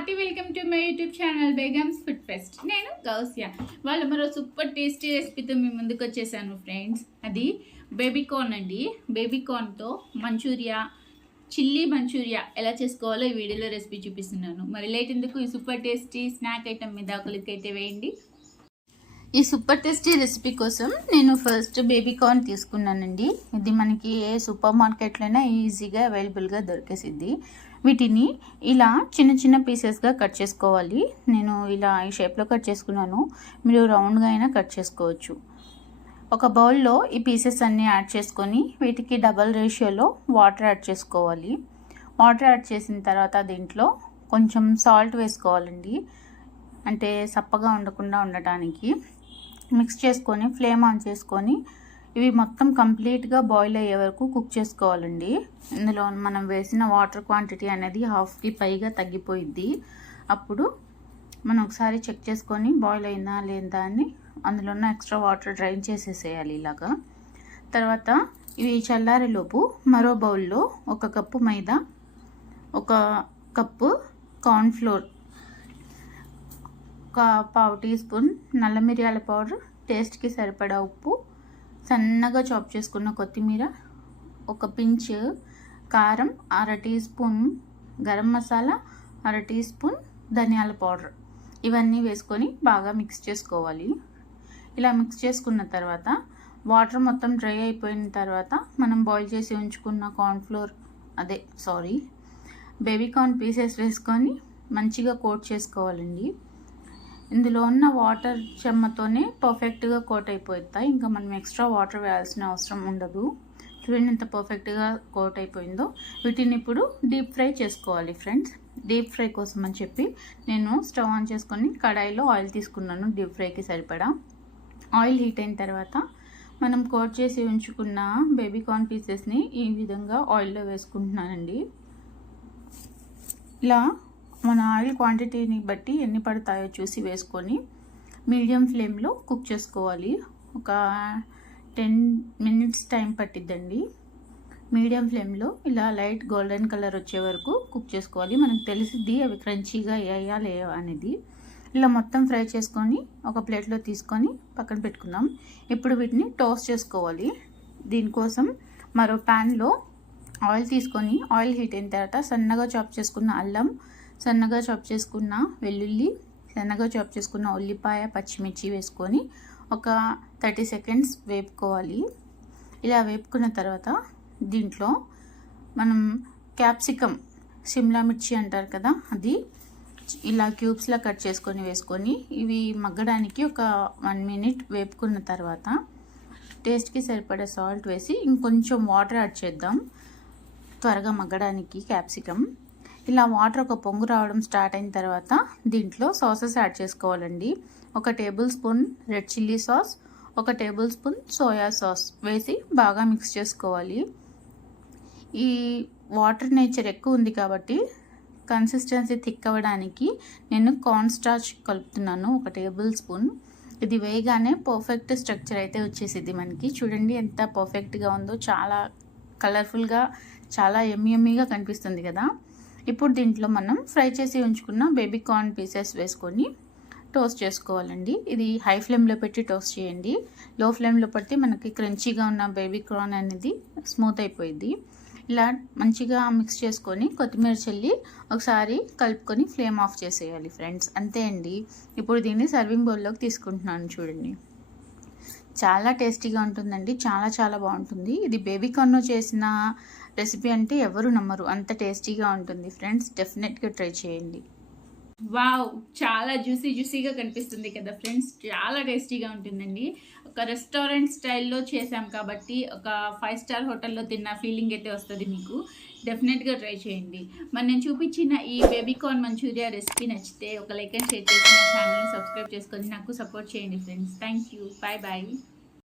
Hearty welcome to my YouTube channel Begums food fest. నేను గౌసియా. వాళ్ళు మరో సూపర్ టేస్టీ రెసిపీతో మీ ముందుకు వచ్చేసాను ఫ్రెండ్స్. అది బేబీకార్న్ అండి. బేబీ కార్న్తో మంచూరియా చిల్లీ మంచూరియా ఎలా చేసుకోవాలో ఈ వీడియోలో రెసిపీ చూపిస్తున్నాను. మరి లేట్ ఎందుకు? ఈ సూపర్ టేస్టీ స్నాక్ ఐటమ్ మీద ఒక లుక్ అయితే వేయండి. ఈ సూపర్ టేస్టీ రెసిపీ కోసం నేను ఫస్ట్ బేబీ కార్న్ తీసుకున్నానండి. ఇది మనకి ఏ సూపర్ మార్కెట్లైనా ఈజీగా అవైలబుల్గా దొరికేసిద్ది. వీటిని ఇలా చిన్న చిన్న పీసెస్గా కట్ చేసుకోవాలి. నేను ఇలా ఈ షేప్లో కట్ చేసుకున్నాను. మీరు రౌండ్గా అయినా కట్ చేసుకోవచ్చు. ఒక బౌల్లో ఈ పీసెస్ అన్నీ యాడ్ చేసుకొని వీటికి డబల్ రేషియోలో వాటర్ యాడ్ చేసుకోవాలి. వాటర్ యాడ్ చేసిన తర్వాత దీంట్లో కొంచెం సాల్ట్ వేసుకోవాలండి. అంటే సప్పగా ఉండకుండా ఉండటానికి. మిక్స్ చేసుకొని ఫ్లేమ్ ఆన్ చేసుకొని ఇవి మొత్తం కంప్లీట్గా బాయిల్ అయ్యే వరకు కుక్ చేసుకోవాలండి. ఇందులో మనం వేసిన వాటర్ క్వాంటిటీ అనేది హాఫ్కి పైగా తగ్గిపోయిద్ది. అప్పుడు మనం ఒకసారి చెక్ చేసుకొని బాయిల్ అయిందా లేదా అని అందులో ఉన్న ఎక్స్ట్రా వాటర్ డ్రైన్ చేసేసేయాలి ఇలాగా. తర్వాత ఇవి చల్లారేలోపు మరో బౌల్లో ఒక కప్పు మైదా ఒక కప్పు కార్న్ఫ్లోర్ ఒక పావు టీ స్పూన్ నల్ల మిరియాల పౌడర్ టేస్ట్కి సరిపడా ఉప్పు సన్నగా చాప్ చేసుకున్న కొత్తిమీర ఒక పించ్ కారం అర టీ స్పూన్ గరం మసాలా అర టీ స్పూన్ ధనియాల పౌడర్. ఇవన్నీ వేసుకొని బాగా మిక్స్ చేసుకోవాలి. ఇలా మిక్స్ చేసుకున్న తర్వాత వాటర్ మొత్తం డ్రై అయిపోయిన తర్వాత మనం బాయిల్ చేసి ఉంచుకున్న కార్న్ఫ్లోర్ అదే సారీ బేబీ కార్న్ పీసెస్ వేసుకొని మంచిగా కోట్ చేసుకోవాలండి. ఇందులో ఉన్న వాటర్ చెమ్మతోనే పర్ఫెక్ట్గా కోట్ అయిపోతాయి ఇంకా మనం ఎక్స్ట్రా వాటర్ వేయాల్సిన అవసరం ఉండదు. చూడండి ఎంత పర్ఫెక్ట్గా కోట్ అయిపోయిందో. వీటిని ఇప్పుడు డీప్ ఫ్రై చేసుకోవాలి ఫ్రెండ్స్ డీప్ ఫ్రై కోసం అని చెప్పి నేను స్టవ్ ఆన్ చేసుకొని కడాయిలో ఆయిల్ తీసుకున్నాను డీప్ ఫ్రైకి సరిపడా. ఆయిల్ హీట్ అయిన తర్వాత మనం కోట్ చేసి ఉంచుకున్న బేబీ కార్న్ పీసెస్ని ఈ విధంగా ఆయిల్లో వేసుకుంటున్నానండి. ఇలా మన ఆయిల్ క్వాంటిటీని బట్టి ఎన్ని పడతాయో చూసి వేసుకొని మీడియం ఫ్లేమ్లో కుక్ చేసుకోవాలి. ఒక టెన్ మినిట్స్ టైం పట్టిద్దండి. మీడియం ఫ్లేమ్లో ఇలా లైట్ గోల్డెన్ కలర్ వచ్చే వరకు కుక్ చేసుకోవాలి. మనకు తెలిసిద్ది అవి క్రంచీగా అయ్యాయా లేవా అనేది. ఇలా మొత్తం ఫ్రై చేసుకొని ఒక ప్లేట్లో తీసుకొని పక్కన పెట్టుకుందాం. ఇప్పుడు వీటిని టోస్ట్ చేసుకోవాలి. దీనికోసం మరో ప్యాన్లో ఆయిల్ తీసుకొని ఆయిల్ హీట్ అయిన తర్వాత సన్నగా చాప్ చేసుకున్న అల్లం సన్నగా చాప్ చేసుకున్న వెల్లుల్లి సన్నగా చాప్ చేసుకున్న ఉల్లిపాయ పచ్చిమిర్చి వేసుకొని ఒక థర్టీ సెకండ్స్ వేపుకోవాలి. ఇలా వేపుకున్న తర్వాత దీంట్లో మనం క్యాప్సికమ్ సిమ్లా మిర్చి అంటారు కదా అది ఇలా క్యూబ్స్లా కట్ చేసుకొని వేసుకొని ఇవి మగ్గడానికి ఒక వన్ మినిట్ వేపుకున్న తర్వాత టేస్ట్కి సరిపడే సాల్ట్ వేసి ఇంకొంచెం వాటర్ యాడ్ చేద్దాం. త్వరగా మగ్గడానికి క్యాప్సికమ్. ఇలా వాటర్ ఒక పొంగు రావడం స్టార్ట్ అయిన తర్వాత దీంట్లో సాసెస్ యాడ్ చేసుకోవాలండి. ఒక tablespoon red chilli sauce ఒక టేబుల్ స్పూన్ సోయా సాస్ వేసి బాగా మిక్స్ చేసుకోవాలి. ఈ వాటర్ నేచర్ ఎక్కువ ఉంది కాబట్టి కన్సిస్టెన్సీ థిక్ అవ్వడానికి నేను కార్న్ స్టార్చ్ కలుపుతున్నాను ఒక టేబుల్ స్పూన్. ఇది వేయగానే పర్ఫెక్ట్ స్ట్రక్చర్ అయితే వచ్చేసింది మనకి. చూడండి ఎంత పర్ఫెక్ట్గా ఉందో చాలా కలర్ఫుల్గా చాలా ఎమ్మి ఎమ్మిగా కనిపిస్తుంది కదా. ఇప్పుడు దీంట్లో మనం ఫ్రై చేసి ఉంచుకున్న బేబీ కార్న్ పీసెస్ వేసుకొని టోస్ట్ చేసుకోవాలండి. ఇది హై ఫ్లేమ్లో పెట్టి టోస్ట్ చేయండి. లో ఫ్లేమ్లో పెడితే మనకి క్రంచీగా ఉన్న బేబీ కార్న్ అనేది స్మూత్ అయిపోయింది ఇలా మంచిగా మిక్స్ చేసుకొని కొత్తిమీర చల్లి ఒకసారి కలుపుకొని ఫ్లేమ్ ఆఫ్ చేసేయాలి ఫ్రెండ్స్. అంతే అండి. ఇప్పుడు దీన్ని సర్వింగ్ బౌల్లోకి తీసుకుంటున్నాను చూడండి. చాలా టేస్టీగా ఉంటుందండి. చాలా చాలా బాగుంటుంది. ఇది బేబీ కార్న్ చేసిన రెసిపీ అంటే ఎవరు నమ్మరు. అంత టేస్టీగా ఉంటుంది. ఫ్రెండ్స్ డెఫినెట్గా ట్రై చేయండి. వావ్ చాలా జ్యూసీ జ్యూసీగా కనిపిస్తుంది కదా ఫ్రెండ్స్. చాలా టేస్టీగా ఉంటుందండి. ఒక రెస్టారెంట్ స్టైల్లో చేసాం కాబట్టి ఒక ఫైవ్ స్టార్ హోటల్లో తిన్న ఫీలింగ్ అయితే వస్తుంది మీకు. డెఫినెట్గా ట్రై చేయండి. మరి నేను చూపించిన ఈ బేబీకార్న్ మంచూరియా రెసిపీ నచ్చితే ఒక లైక్ అండ్ షేర్ చేసి నా ఛానల్ని సబ్స్క్రైబ్ చేసుకొని నాకు సపోర్ట్ చేయండి friends. Thank you. Bye bye